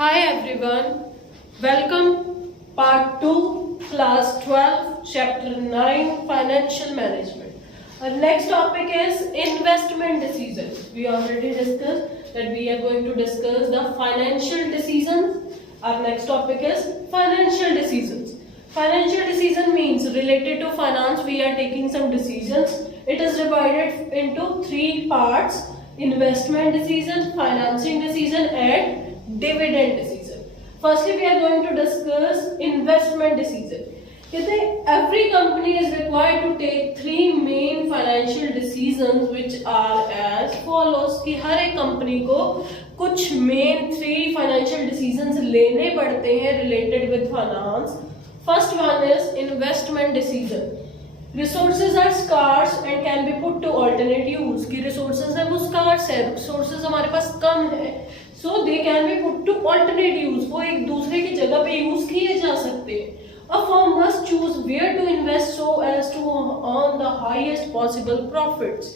Hi everyone, welcome part 2 class 12 chapter 9 financial management. Our next topic is investment decisions. We already discussed that we are going to discuss the financial decisions. Our next topic is financial decisions. Financial decision means related to finance we are taking some decisions. It is divided into three parts: investment decision, financing decision and dividend decision. Firstly, we are going to discuss investment decision. Every company is required to take three main financial decisions which are as follows कि हर एक company को कुछ main three financial decisions लेने पड़ते हैं related with finance. First one is investment decision. Resources are scarce and can be put to alternate use. की resources है वो स्कार्स है, रिसोर्सेज हमारे पास कम है, so they can be put to alternate use. वो एक दूसरे की जगह पे यूज किए जा सकते हैं. A firm must choose where to invest so as to earn the highest possible profits.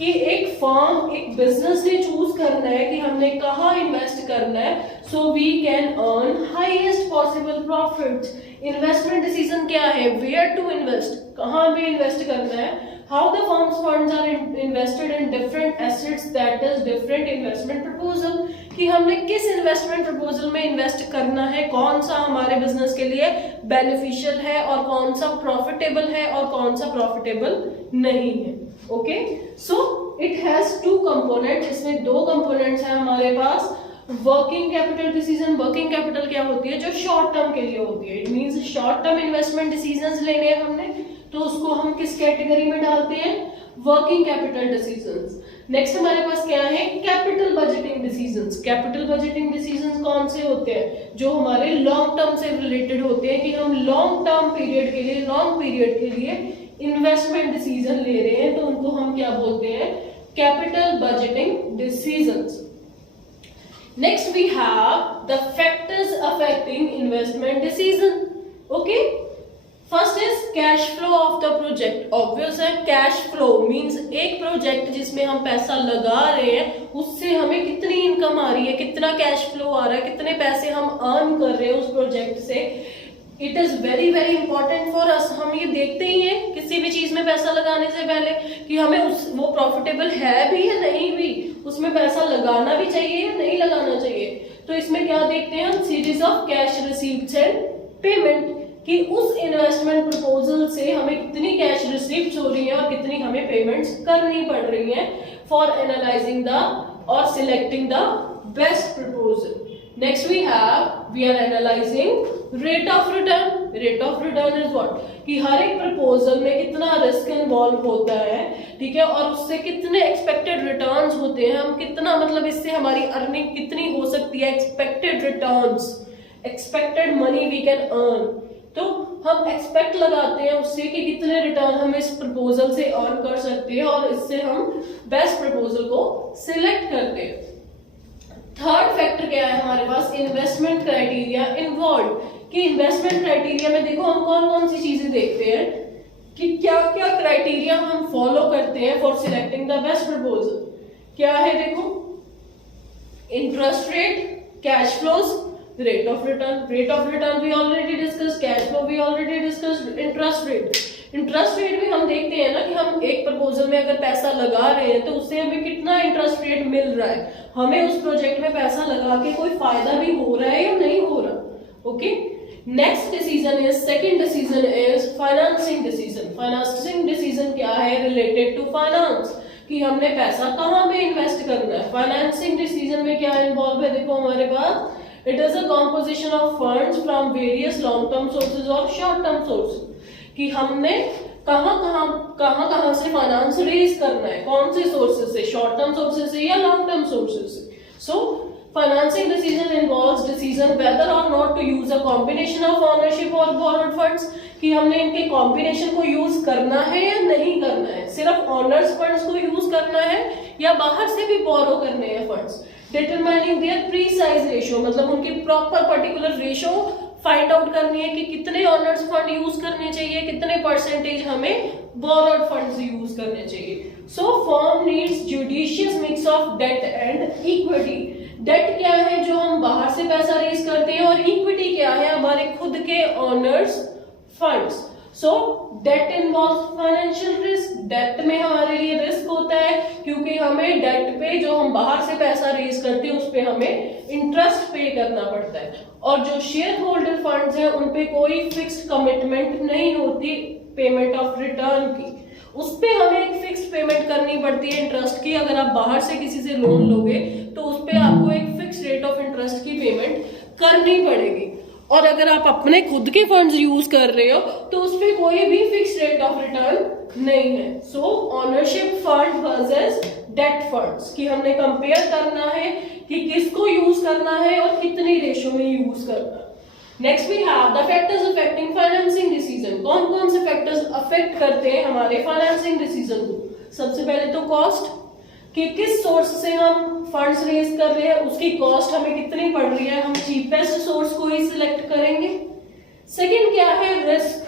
कि एक फर्म एक बिजनेस ने चूज करना है कि हमने कहाँ इन्वेस्ट करना है, so we can earn highest possible profits. Investment decision क्या है? Where to invest, कहाँ पे इन्वेस्ट करना है. How the firm's funds are invested in different assets, that is different investment proposal. कि हमने किस इन्वेस्टमेंट प्रपोजल में इन्वेस्ट करना है, कौन सा हमारे बिजनेस के लिए बेनिफिशियल है और कौन सा प्रॉफिटेबल है और कौन सा प्रॉफिटेबल नहीं है. Okay, so it has two component. इसमें दो कंपोनेंट्स हैं हमारे पास. Working capital decision. Working capital क्या होती है? जो शॉर्ट टर्म के लिए होती है. It means short term investment decisions लेने हैं हमने, तो उसको हम किस कैटेगरी में डालते हैं? Working capital decisions. नेक्स्ट हमारे पास क्या है? Capital budgeting decisions. Capital budgeting decisions कौन से होते हैं? जो हमारे लॉन्ग टर्म से रिलेटेड होते हैं कि हम लॉन्ग टर्म पीरियड के लिए, लॉन्ग पीरियड के लिए इन्वेस्टमेंट डिसीजन ले रहे हैं, तो उनको हम क्या बोलते हैं? Capital budgeting decisions. Next we have the factors affecting investment decision. Okay, first is cash flow of the project. Obvious है, कैश फ्लो मींस एक प्रोजेक्ट जिसमें हम पैसा लगा रहे हैं उससे हमें कितनी इनकम आ रही है, कितना कैश फ्लो आ रहा है, कितने पैसे हम अर्न कर रहे हैं उस प्रोजेक्ट से. It is very very important for us. हम ये देखते ही हैं किसी भी चीज में पैसा लगाने से पहले कि हमें वो प्रॉफिटेबल है भी या नहीं भी, उसमें पैसा लगाना भी चाहिए या नहीं लगाना चाहिए. तो इसमें क्या देखते हैं हम? Series of cash receiveds and payment, कि उस इन्वेस्टमेंट प्रपोजल से हमें कितनी कैश रिसीव्स हो रही है और कितनी हमें पेमेंट्स करनी पड़ रही है फॉर एनालाइजिंग द और selecting the best proposal. Next we are analysing rate of return. Rate of return is what? कि हर एक प्रपोजल में कितना रिस्क इन्वॉल्व होता है, ठीक है, और उससे कितने एक्सपेक्टेड रिटर्न्स होते हैं, हम कितना मतलब इससे हमारी अर्निंग कितनी हो सकती है, expected returns, expected money we can earn. तो हम एक्सपेक्ट लगाते हैं उससे कि कितने रिटर्न हम इस प्रपोजल से अर्न कर सकते हैं और इससे हम बेस्ट प्रपोजल को सिलेक्ट करते हैं. थर्ड फैक्टर क्या है हमारे पास? Investment criteria involve. कि इन्वेस्टमेंट क्राइटेरिया में देखो हम कौन कौन सी चीजें देखते हैं कि क्या क्या क्राइटेरिया हम फॉलो करते हैं for selecting the best proposal. क्या है? देखो, interest rate, cash flows, rate of return. Rate of return we already discussed, cash flow we already discussed, interest rate. Interest rate में हम देखते हैं ना कि हम एक प्रपोजल में अगर पैसा लगा रहे हैं तो उससे हमें कितना इंटरेस्ट रेट मिल रहा है, हमें उस प्रोजेक्ट में पैसा लगा के कोई फायदा भी हो रहा है या नहीं हो रहा. Okay, next decision is, second decision is financing decision. Financing decision क्या है? रिलेटेड टू फाइनेंस, कि हमने पैसा कहाँ पे इन्वेस्ट करना है. फाइनेंसिंग डिसीजन में क्या इन्वॉल्व है? देखो हमारे पास it is a composition of funds from various long term sources or short term sources. कि हमने कहाँ से फाइनेंस रेज करना है, कौन से सोर्सेज से, शॉर्ट टर्म सोर्सेज से या लॉन्ग टर्म सोर्सेज से. So financing decision involves decision whether or not to use a combination of ownership और बोरोड फंड्स. कि हमने इनके कॉम्बिनेशन को यूज करना है या नहीं करना है, सिर्फ ऑनर्स फंड्स को यूज करना है या बाहर से भी बोरो करने हैं funds. Determining their precise ratio, मतलब उनकी proper particular ratio find out करनी है कि कितने ऑनर्स फंड यूज करने चाहिए, कितने परसेंटेज हमें बोरोड फंड्स यूज करने चाहिए. So firm needs judicious mix of debt and equity. Debt क्या है, जो हम बाहर से पैसा रेज करते हैं, और इक्विटी क्या है, हमारे खुद के owners funds. So debt involve financial risk, debt में हमारे लिए रिस्क होता है क्योंकि हमें डेट पे जो हम बाहर से पैसा रेज करते हैं उस पे हमें इंटरेस्ट पे करना पड़ता है, और जो शेयर होल्डर फंड्स हैं उन पे कोई फिक्स्ड कमिटमेंट नहीं होती पेमेंट ऑफ रिटर्न की, उस पे हमें एक फिक्स्ड पेमेंट करनी पड़ती है इंटरेस्ट की। अगर आप बाहर से किसी से लोन लोगे तो उस पे आपको एक फिक्स्ड रेट ऑफ इंटरेस्ट की पेमेंट करनी पड़ेगी, और अगर आप अपने खुद के फंड्स यूज कर रहे हो तो उस पे कोई भी फिक्स्ड रेट ऑफ रिटर्न नहीं है। So ownership fund versus debt funds की हमने कंपेयर करना है कि किसको यूज करना है और कितनी रेशो में यूज करना है। Next we have the factors affecting financing decision. कौन कौन से फैक्टर्स अफेक्ट करते हैं हमारे फाइनेंसिंग डिसीजन को? सबसे पहले तो कॉस्ट, कि किस सोर्स से हम फंड्स रेज कर रहे हैं, उसकी कॉस्ट हमें कितनी पड़ रही है, हम चीपेस्ट सोर्स को ही सिलेक्ट करेंगे। सेकंड क्या है, रिस्क।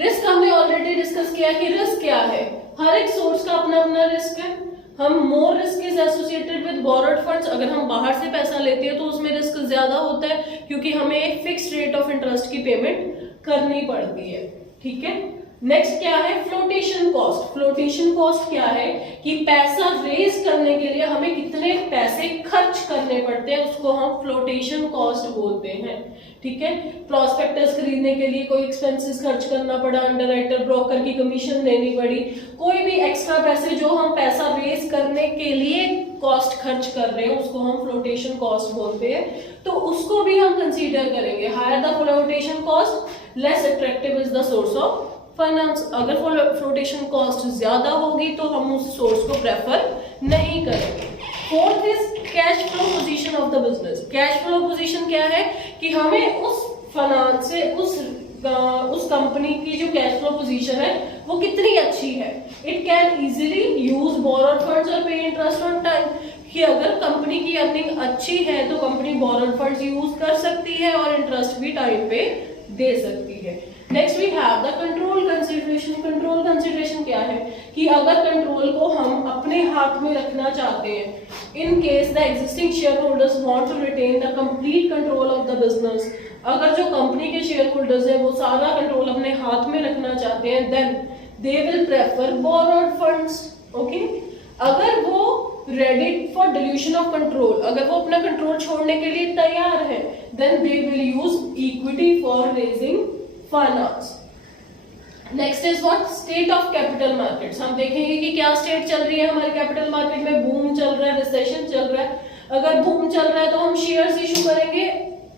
रिस्क हमने ऑलरेडी डिस्कस किया कि रिस्क क्या है, हर एक सोर्स का अपना अपना रिस्क है। हम more risk is associated with borrowed funds, अगर हम बाहर से पैसा लेते हैं तो उसमें रिस्क ज्यादा होता है क्योंकि हमें एक फिक्स्ड रेट ऑफ इंटरेस्ट की पेमेंट करनी पड़ती है, ठीक है। नेक्स्ट क्या है, फ्लोटेशन कॉस्ट। फ्लोटेशन कॉस्ट क्या है कि पैसा रेज करने के लिए हमें कितने पैसे खर्च करने पड़ते हैं, उसको हम फ्लोटेशन कॉस्ट बोलते हैं, ठीक है। प्रॉस्पेक्टस खरीदने के लिए कोई एक्सपेंसेस खर्च करना पड़ा, अंडरराइटर ब्रोकर की कमीशन देनी पड़ी, कोई भी एक्स्ट्रा पैसे जो हम पैसा रेज करने के लिए कॉस्ट खर्च कर रहे हैं उसको हम फ्लोटेशन कॉस्ट बोलते हैं, तो उसको भी हम कंसीडर करेंगे। Higher the flotation cost less attractive is the source of finance. अगर फ्लोटेशन कॉस्ट ज्यादा होगी तो हम उस सोर्स को प्रेफर नहीं करेंगे। Fourth is cash flow position of the business. Cash flow position क्या है कि हमें उस फाइनेंस से उस कंपनी की जो कैश फ्लो पोजीशन है वो कितनी अच्छी है। It can easily use borrowed funds और पे इंटरेस्ट ऑन टाइम, कि अगर कंपनी की अर्निंग अच्छी है तो कंपनी बोरोड फंड्स यूज कर सकती है और इंटरेस्ट भी टाइम पे दे सकती है। Next we have the control consideration. Control consideration क्या है कि अगर कंट्रोल को हम अपने हाथ में रखना चाहते हैं, in case the existing share holders want to retain the complete control of the business, अगर जो कंपनी के शेयर होल्डर्स है वो सारा कंट्रोल अपने हाथ में रखना चाहते हैं, then they will prefer borrowed funds, okay. अगर वो ready for dilution of control, अगर वो अपना कंट्रोल छोड़ने के लिए तैयार है, then they will use equity for raising finance. Next is what, state of capital markets. हम देखेंगे कि क्या स्टेट चल रही है हमारे कैपिटल मार्केट में, बूम चल रहा है, रिसेशन चल रहा है। अगर बूम चल रहा है तो हम शेयर्स इशू करेंगे,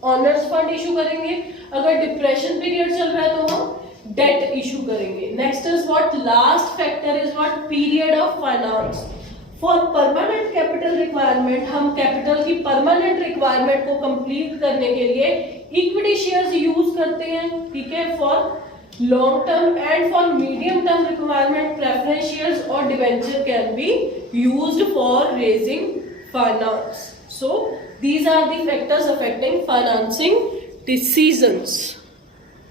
ऑनर्स फंड इशू करेंगे। अगर डिप्रेशन पीरियड चल रहा है तो हम डेट इशू करेंगे। Next is what, last factor is what, period of finance. For permanent capital requirement, हम कैपिटल की परमानेंट रिक्वायरमेंट को कंप्लीट करने के लिए इक्विटी शेयर्स यूज करते हैं, ठीक है। For long term and for medium term requirement, preference shares और debenture can be used for raising finance. So these are the factors affecting financing decisions.